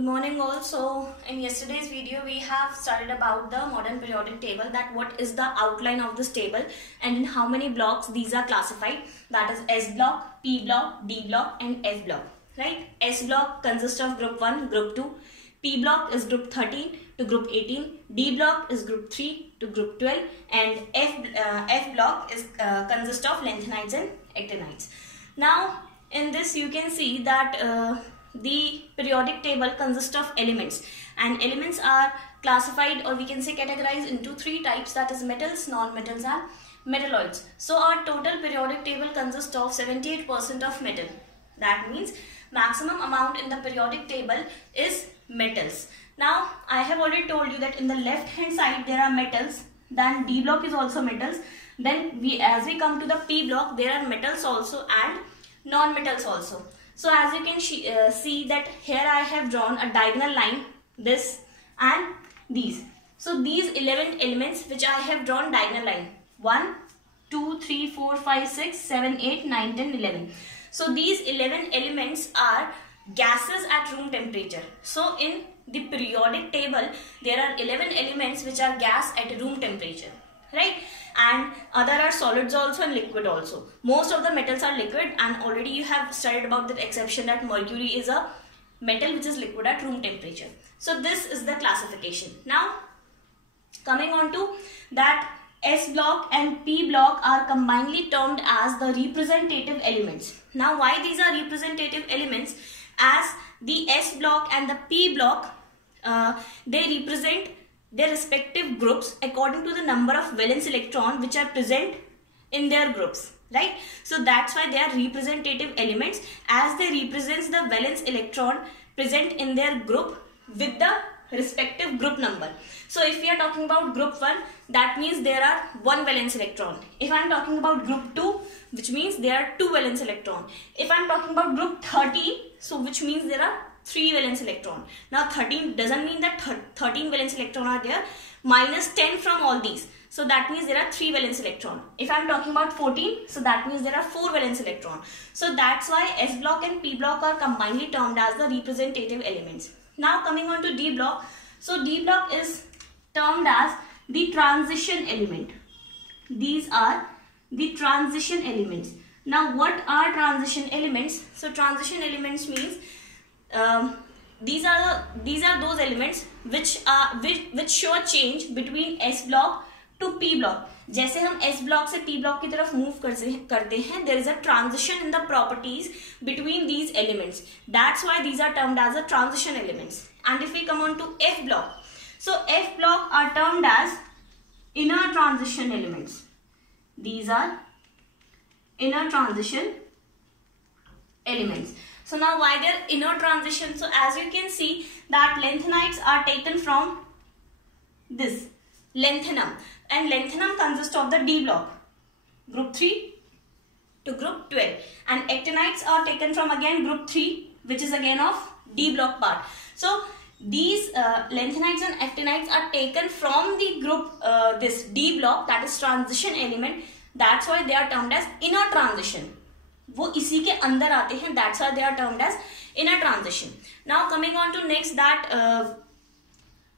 Good morning all. So in yesterday's video we have studied about the modern periodic table, that what is the outline of this table and in how many blocks these are classified, that is S block, P block, D block and F block, right? S block consists of group 1, group 2, P block is group 13 to group 18, D block is group 3 to group 12 and F block is consists of lanthanides and actinides. Now in this you can see that the periodic table consists of elements, and elements are classified, or we can say categorized into three types, that is metals, non-metals and metalloids. So our total periodic table consists of 78% of metal. That means maximum amount in the periodic table is metals. Now I have already told you that in the left hand side there are metals, then D block is also metals, then as we come to the P block there are metals also and non-metals also. So as you can see that here I have drawn a diagonal line, this and these. So these 11 elements which I have drawn diagonal line, 1, 2, 3, 4, 5, 6, 7, 8, 9, 10, 11. So these 11 elements are gases at room temperature. So in the periodic table there are 11 elements which are gas at room temperature, right? And other are solids also and liquid also. Most of the metals are liquid, and already you have studied about that exception that mercury is a metal which is liquid at room temperature. So this is the classification. Now coming on to that, S block and P block are combinedly termed as the representative elements. Now why these are representative elements? As the S block and the P block they represent their respective groups according to the number of valence electron which are present in their groups, right? So that's why they are representative elements, as they represents the valence electron present in their group with the respective group number. So if we are talking about group 1, that means there are 1 valence electron. If I am talking about group 2, which means there are 2 valence electron. If I am talking about group 13, so which means there are 3 valence electron. Now 13 doesn't mean that 13 valence electron are there, minus 10 from all these. So that means there are 3 valence electron. If I am talking about 14, so that means there are 4 valence electron. So that's why S block and P block are combinedly termed as the representative elements. Now coming on to D block. So D block is termed as the transition element. These are the transition elements. Now what are transition elements? So transition elements means these are those elements which show a change between S block to P block. जैसे हम S block से P block की तरफ move करते हैं, there is a transition in the properties between these elements. That's why these are termed as the transition elements. And if we come on to F block, so F block are termed as inner transition elements. These are inner transition elements. So now why they're inner transition? So as you can see that lanthanides are taken from this lanthanum, and lanthanum consists of the D block, group 3 to group 12, and actinides are taken from again group 3, which is again of D block part. So these lanthanides and actinides are taken from the group this D block, that is transition element. That's why they are termed as inner transition. वो इसी के अंदर आते हैं, that's why they are termed as inner transition. Now coming on to next, that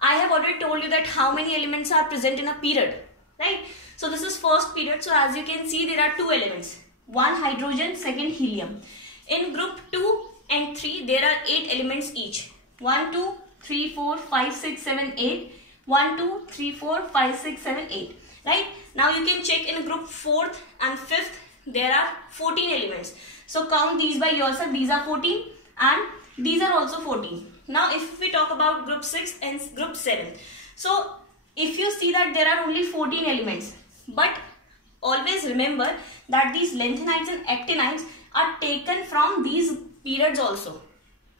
I have already told you that how many elements are present in a period, right? So this is first period. So as you can see there are 2 elements, 1 hydrogen, 2nd helium. In group 2 and 3 there are 8 elements each, 1, 2, 3, 4, 5, 6, 7, 8, 1, 2, 3, 4, 5, 6, 7, 8, right? Now you can check in group 4th and 5th there are 14 elements. So count these by yourself, these are 14 and these are also 14. Now if we talk about group 6 and group 7, so if you see that there are only 14 elements, but always remember that these lanthanides and actinides are taken from these periods also,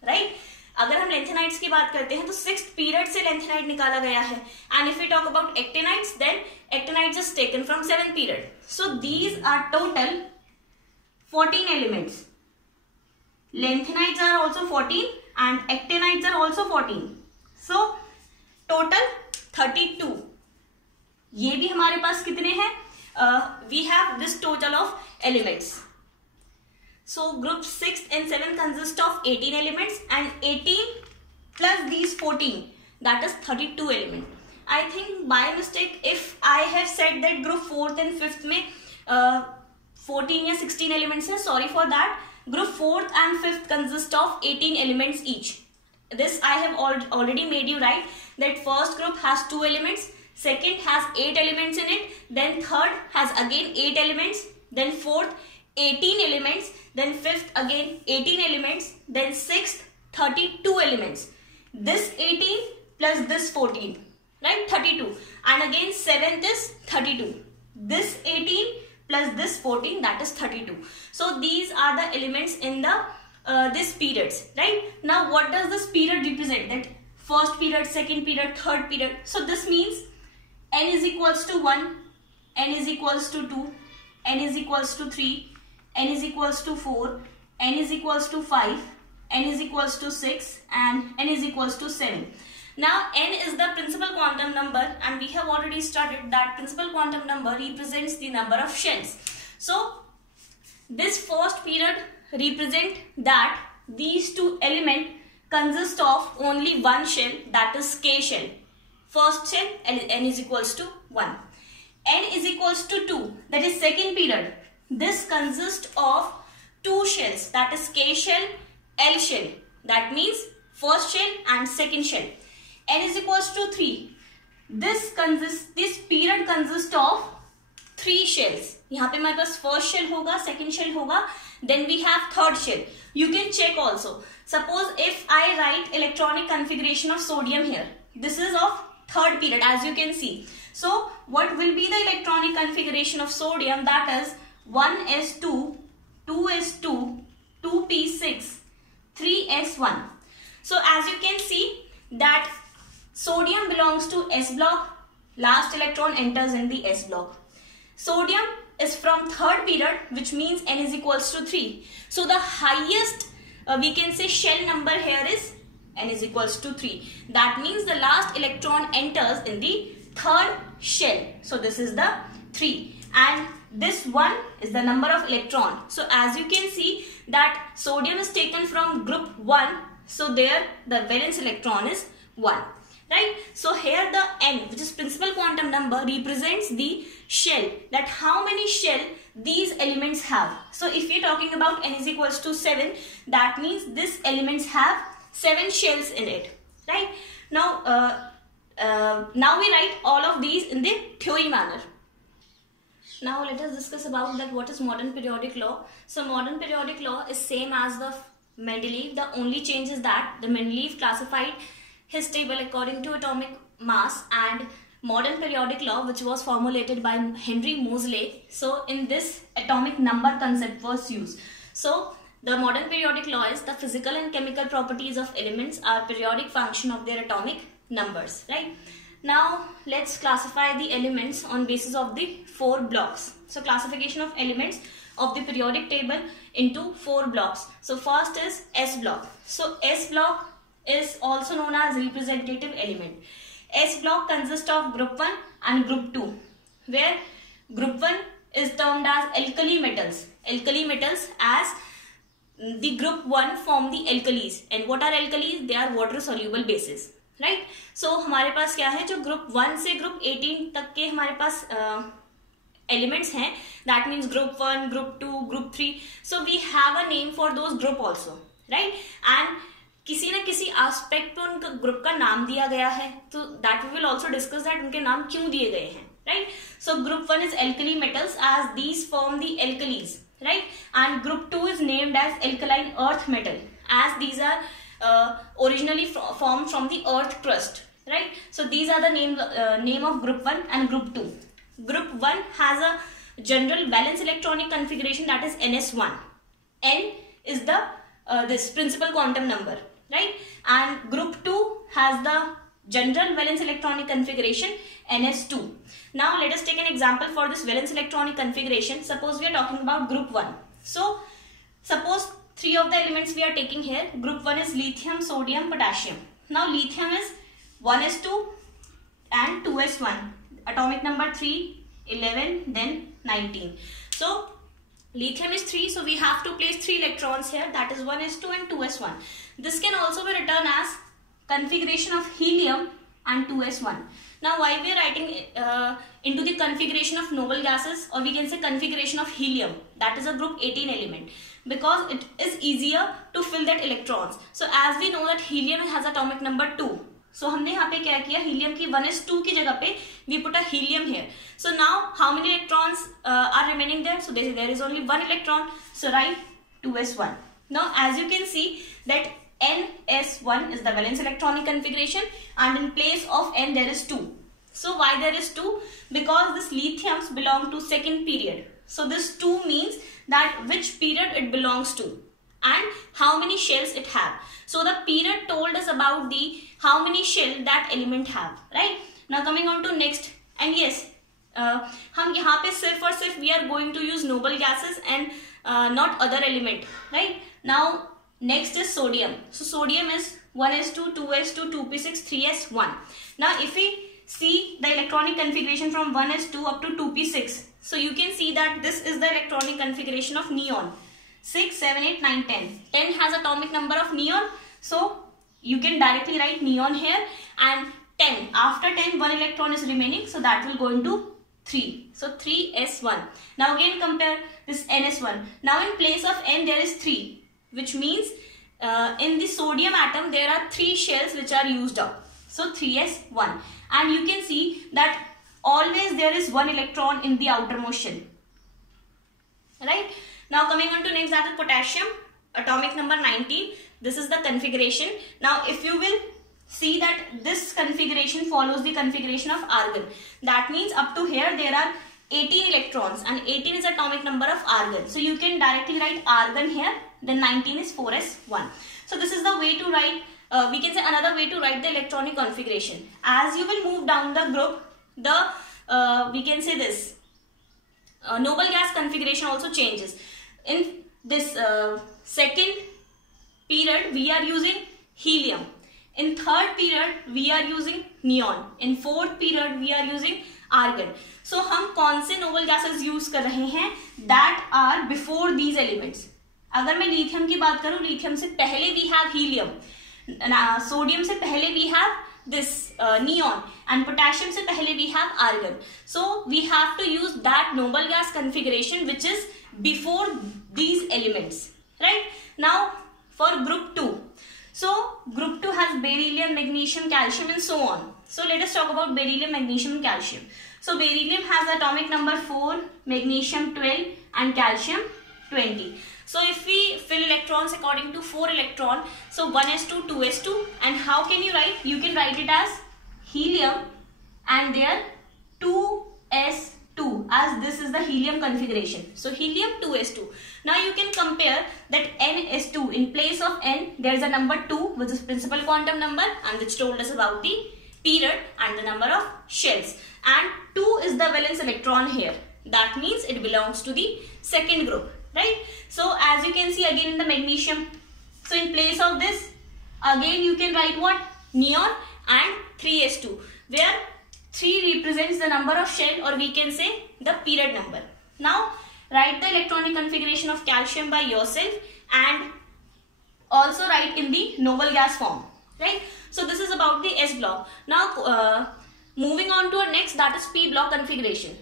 right? अगर हम lanthanides की बात करते हैं तो 6th period से lanthanide निकाला गया है, and if we talk about actinides, then actinides is taken from 7th period. So these are total 14 elements. Lanthanides are also 14 and actinides are also 14. So total 32. ये भी हमारे पास कितने हैं? We have this total of elements. So group 6th and 7th consist of 18 elements, and 18 plus these 14, that is 32 element. I think by mistake if I have said that group 4th and 5th में 14 या 16 elements है, sorry for that. Group 4th and 5th consist of 18 elements each. This I have already made you right that first group has 2 elements, second has 8 elements in it, then third has again 8 elements, then fourth 18 elements, then fifth again 18 elements, then sixth 32 elements. This 18 plus this 14, right, 32, and again seventh is 32. This 18 plus this 14, that is 32. So these are the elements in the this periods, right? Now what does this period represent? That first period, second period, third period. So this means n is equals to 1, n is equals to 2, n is equals to 3, n is equals to 4, n is equals to 5, n is equals to 6, and n is equals to 7. Now n is the principal quantum number, and we have already studied that principal quantum number represents the number of shells. So this first period represent that these two elements consist of only one shell, that is K shell. First shell n is equals to 1. N is equals to 2, that is second period. This consists of two shells, that is K shell, L shell. That means first shell and second shell. N is equals to 3. This period consists of 3 shells. यहाँ पे हमारे पास first shell होगा, second shell होगा, then we have third shell. You can check also. Suppose if I write electronic configuration of sodium here, this is of third period as you can see. So what will be the electronic configuration of sodium? That is 1s2, 2s2, 2p6, 3s1. So as you can see that sodium belongs to S block. Last electron enters in the S block. Sodium is from third period, which means n is equals to 3. So the highest we can say shell number here is n is equals to 3. That means the last electron enters in the third shell. So this is the 3, and this 1 is the number of electron. So as you can see that sodium is taken from group 1. So there the valence electron is 1. Right? So here the n, which is principal quantum number, represents the shell, that how many shell these elements have. So if we are talking about n is equals to 7, that means these elements have 7 shells in it. Right? Now, now we write all of these in the theory manner. Now let us discuss about that what is modern periodic law. So modern periodic law is same as the Mendeleev. The only change is that the Mendeleev classified his table according to atomic mass, and modern periodic law, which was formulated by Henry Moseley, so in this atomic number concept was used. So the modern periodic law is the physical and chemical properties of elements are periodic function of their atomic numbers, right? Now let's classify the elements on basis of the 4 blocks. So classification of elements of the periodic table into 4 blocks. So first is S block. So S block is also known as representative element. S block consists of group 1 and group 2, where group 1 is termed as alkali metals. Alkali metals, as the group 1 form the alkalis. And what are alkalis? They are water soluble bases, right? So हमारे पास क्या है, जो group 1 से group 18 तक के हमारे पास elements हैं, that means group 1, group 2, group 3. So we have a name for those group also, right? And किसी न किसी एस्पेक्ट पे उनका ग्रुप का नाम दिया गया है, तो that we will also discuss that उनके नाम क्यों दिए गए हैं, right? So group 1 is alkali metals as these form the alkalis, right? And group 2 is named as alkaline earth metal as these are originally formed from the earth crust, right? So these are the name of group 1 and group 2. Group 1 has a general valence electronic configuration, that is ns1. N is the this principal quantum number, right? And group 2 has the general valence electronic configuration ns2. Now let us take an example for this valence electronic configuration. Suppose we are talking about group 1. So suppose 3 of the elements we are taking here. Group 1 is lithium, sodium, potassium. Now lithium is 1s2 and 2s1. Atomic number 3, 11, then 19. So lithium is 3, so we have to place 3 electrons here, that is 1s2 and 2s1. This can also be written as configuration of helium and 2s1. Now why we are writing into the configuration of noble gases, or we can say configuration of helium, that is a group 18 element, because it is easier to fill that electrons. So as we know that helium has atomic number 2, so हमने यहाँ पे क्या किया, helium की 1s2 की जगह पे we put a helium here. So now how many electrons are remaining there? So there is only one electron, so write 2s1. Now as you can see that ns1 is the valence electronic configuration, and in place of n there is 2. So why there is 2? Because this lithiums belong to second period. So this 2 means that which period it belongs to and how many shells it have. So the period told us about the how many shell that element have, right? Now coming on to next, and yes, हम यहाँ पे सिर्फ और सिर्फ we are going to use noble gases and not other element, right? Now next is sodium. So sodium is 1s2, 2s2, 2p6, 3s1. Now if we see the electronic configuration from 1s2 up to 2p6, so you can see that this is the electronic configuration of neon. 6, 7, 8, 9, 10. 10 has atomic number of neon, so you can directly write neon here, and 10, after 10 one electron is remaining, so that will go into 3. So 3s1. Now again compare this ns1. Now in place of n there is 3, which means in the sodium atom there are 3 shells which are used up. So 3s1, and you can see that always there is one electron in the outermost shell, right? Now coming on to next, that is potassium, atomic number 19. This is the configuration. Now if you will see that this configuration follows the configuration of argon. That means up to here there are 18 electrons, and 18 is atomic number of argon. So you can directly write argon here, then 19 is 4s1. So this is the way to write, we can say another way to write the electronic configuration. As you will move down the group, the we can say this noble gas configuration also changes. In this second period we are using helium. In third period we are using neon. In fourth period we are using argon. So हम कौन से noble gases use कर रहे हैं that are before these elements. अगर मैं lithium की बात करूँ, lithium से पहले we have helium, sodium से पहले we have this neon, and potassium से पहले we have argon. So we have to use that noble gas configuration which is before these elements, right? Now for group 2. So group 2 has beryllium, magnesium, calcium and so on. So let us talk about beryllium, magnesium and calcium. So beryllium has atomic number 4, magnesium 12 and calcium 20. So if we fill electrons according to 4 electron, so 1s2, 2s2, and how can you write? You can write it as helium and there 2s2, as this is the helium configuration. So helium 2s2. Now you can compare that ns2. In place of n there is a number 2 which is principal quantum number and which told us about the period and the number of shells, and 2 is the valence electron here. That means it belongs to the second group, right? So as you can see again in the magnesium, so in place of this again you can write what? Neon and 3s2, where 3 represents the number of shell, or we can say the period number. Now write the electronic configuration of calcium by yourself and also write in the noble gas form, right? So this is about the S block. Now moving on to our next, that is P block configuration.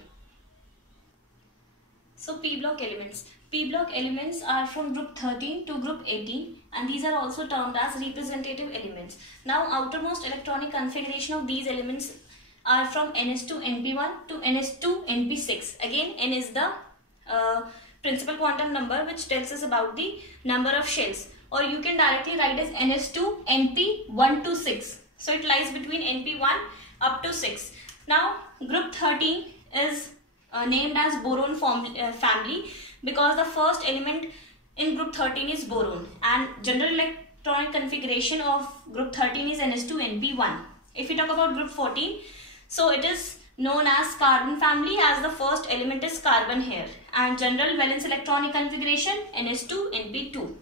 So P block elements. P block elements are from group 13 to group 18, and these are also termed as representative elements. Now outermost electronic configuration of these elements are from ns2 np1 to ns2 np6. Again, n is the principal quantum number which tells us about the number of shells, or you can directly write as ns2 np1 to 6. So it lies between np1 up to 6. Now group 13 is named as boron family because the first element in group 13 is boron, and general electronic configuration of group 13 is ns2 np1. If we talk about group 14, so it is known as carbon family, as the first element is carbon here, and general valence electronic configuration ns2 np2.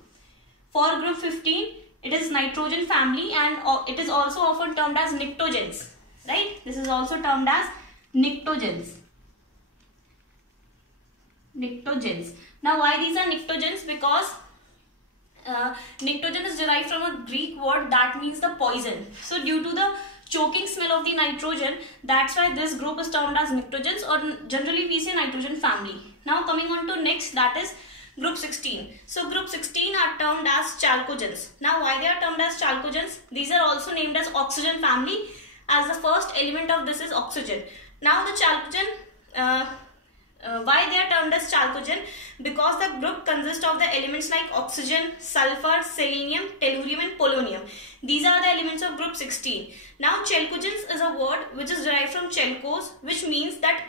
For group 15 it is nitrogen family, and it is also often termed as pnictogens, right? This is also termed as pnictogens. Now why these are pnictogens? Because Pnictogen is derived from a Greek word that means the poison. So due to the choking smell of the nitrogen, that's why this group is termed as pnictogens, or generally we say nitrogen family. Now coming on to next, that is group 16. So group 16 are termed as chalcogens. Now why they are termed as chalcogens? These are also named as oxygen family, as the first element of this is oxygen. Now the chalcogen, why they are termed as chalcogen? Because the group consists of the elements like oxygen, sulfur, selenium, tellurium and polonium. These are the elements of group 16. Now chalcogens is a word which is derived from chalcose, which means that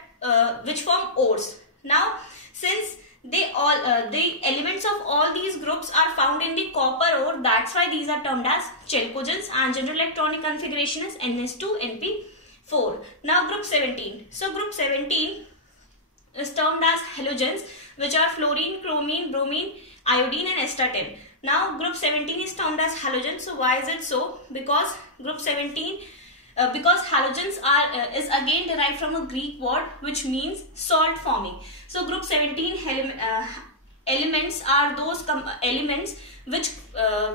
which form ores. Now since they all the elements of all these groups are found in the copper ore, that's why these are termed as chalcogens, and general electronic configuration is Ns2Np4. Now group 17. So group 17 is termed as halogens, which are fluorine, chromine, bromine, iodine and astatine. Now group 17 is termed as halogens. So why is it so? Because group 17, because halogens are is again derived from a Greek word which means salt forming. So group 17 elements are those elements which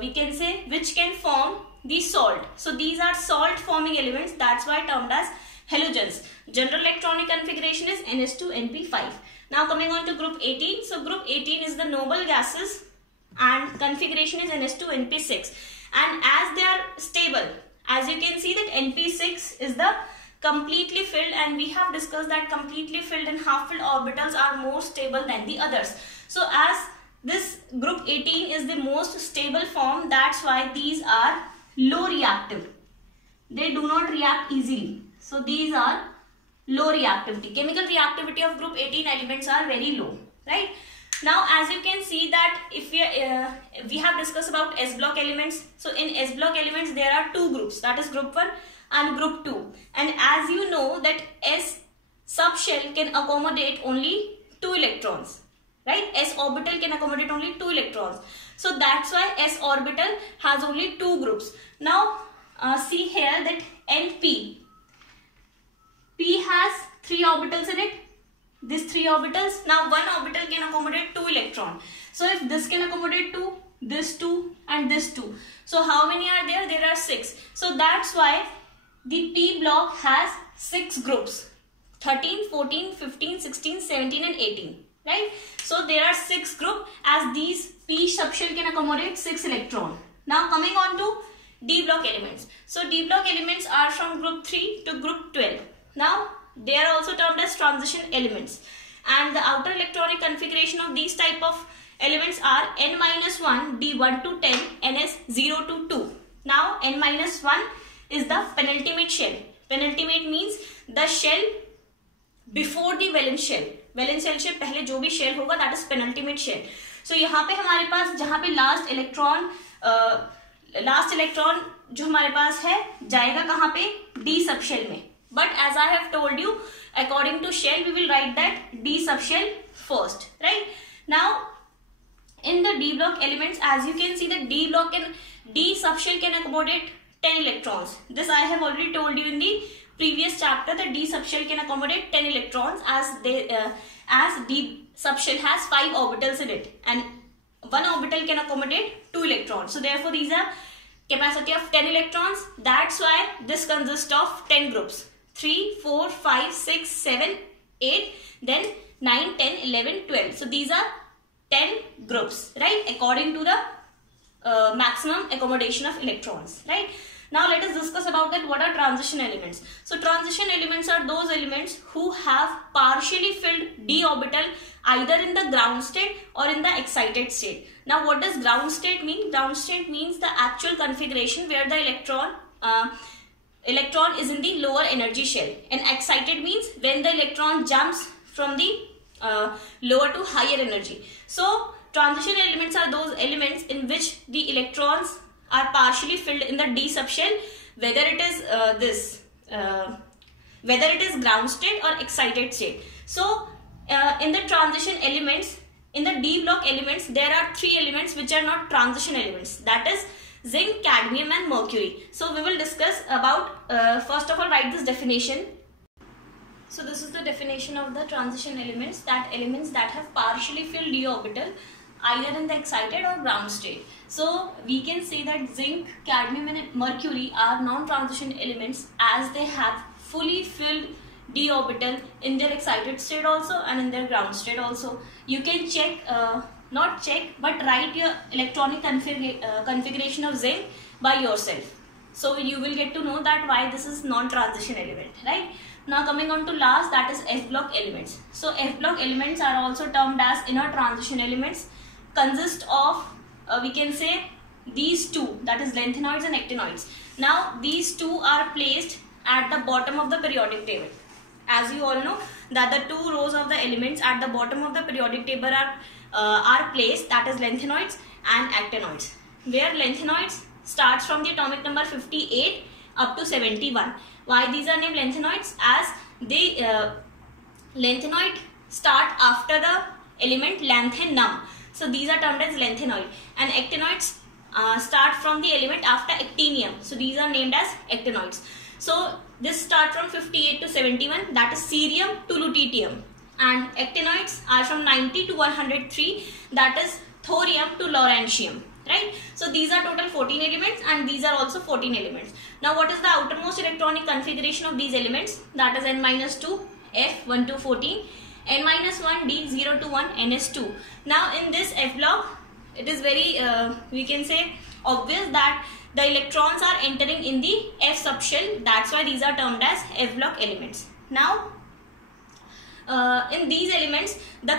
we can say which can form the salt. So these are salt forming elements, that's why termed as halogens. General electronic configuration is Ns2Np5. Now coming on to group 18. So group 18 is the noble gases and configuration is Ns2Np6. And as they are stable, as you can see that Np6 is the completely filled, and we have discussed that completely filled and half filled orbitals are more stable than the others. So as this group 18 is the most stable form, that's why these are low reactive. They do not react easily. So these are low reactivity. Chemical reactivity of group 18 elements are very low, right? Now as you can see that if we have discussed about S block elements. So in S block elements there are two groups, that is group 1 and group 2. And as you know that S subshell can accommodate only 2 electrons, right? S orbital can accommodate only 2 electrons. So that's why S orbital has only 2 groups. Now see here that NP. P has 3 orbitals in it. These 3 orbitals. Now one orbital can accommodate 2 electrons. So if this can accommodate 2, this 2 and this 2. So how many are there? There are 6. So that's why the P block has 6 groups. 13, 14, 15, 16, 17 and 18. Right? So there are 6 groups, as these P subshell can accommodate 6 electrons. Now coming on to D block elements. So D block elements are from group 3 to group 12. Now they are also termed as transition elements, and the outer electronic configuration of these type of elements are N-1 D1 to 10 Ns0 to 2. Now N-1 is the penultimate shell. Penultimate means the shell before the valence shell. Valence shell से पहले जो भी shell होगा that is penultimate shell. So यहाँ पे हमारे पास जहाँ पे लास्ट इलेक्ट्रॉन जो हमारे पास है जाएगा कहाँ पे? D subshell में. But as I have told you, according to shell, we will write that D subshell first, right? Now, in the D block elements, as you can see, that D subshell can accommodate 10 electrons. This I have already told you in the previous chapter that D subshell can accommodate 10 electrons, as D subshell has 5 orbitals in it, and one orbital can accommodate 2 electrons. So therefore, these are capacity of 10 electrons. That's why this consists of 10 groups. 3, 4, 5, 6, 7, 8, then 9, 10, 11, 12. So these are 10 groups, right? According to the maximum accommodation of electrons, right? Now let us discuss about that. What are transition elements? So transition elements are those elements who have partially filled d orbital either in the ground state or in the excited state. Now what does ground state mean? Ground state means the actual configuration where the electron is in the lower energy shell, and excited means when the electron jumps from the lower to higher energy. So transition elements are those elements in which the electrons are partially filled in the d subshell, whether it is whether it is ground state or excited state. So in the transition elements, in the d block elements, there are 3 elements which are not transition elements, that is zinc, cadmium and mercury. So we will discuss about, first of all, write this definition. So this is the definition of the transition elements, that elements that have partially filled d orbital either in the excited or ground state. So we can say that zinc, cadmium and mercury are non-transition elements as they have fully filled d orbital in their excited state also and in their ground state also. You can check, not check, but write your electronic configuration of zinc by yourself. So you will get to know that why this is non-transition element, right? Now coming on to last, that is S block elements. So S block elements are also termed as inner transition elements, consist of we can say these two, that is lanthanoids and actinoids. Now these two are placed at the bottom of the periodic table. As you all know that the two rows of the elements at the bottom of the periodic table are placed, that is lanthanoids and actinoids, where lanthanoids starts from the atomic number 58 up to 71. Why these are named lanthanoids? As they lanthanoid start after the element lanthanum. So these are termed as lanthanoid, and actinoids start from the element after actinium. So these are named as actinoids. So this start from 58 to 71, that is cerium to lutetium, and actinoids are from 90 to 103, that is thorium to lawrencium, right? So these are total 14 elements and these are also 14 elements. Now what is the outermost electronic configuration of these elements? That is N-2, F 1 to 14, N-1, D 0 to 1, NS2. Now in this F block, it is very we can say obvious that the electrons are entering in the F subshell. That's why these are termed as F block elements. Now in these elements, the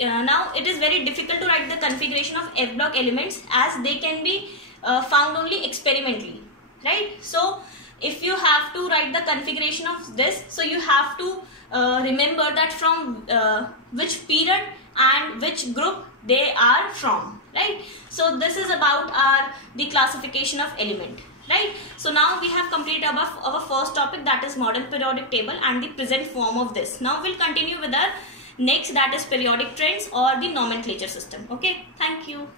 now it is very difficult to write the configuration of F block elements as they can be found only experimentally, right? So if you have to write the configuration of this, so you have to remember that from which period and which group they are from, right? So this is about the classification of element, right? So now we have completed our first topic, that is modern periodic table and the present form of this. Now we'll continue with our next, that is periodic trends or the nomenclature system. Okay, thank you.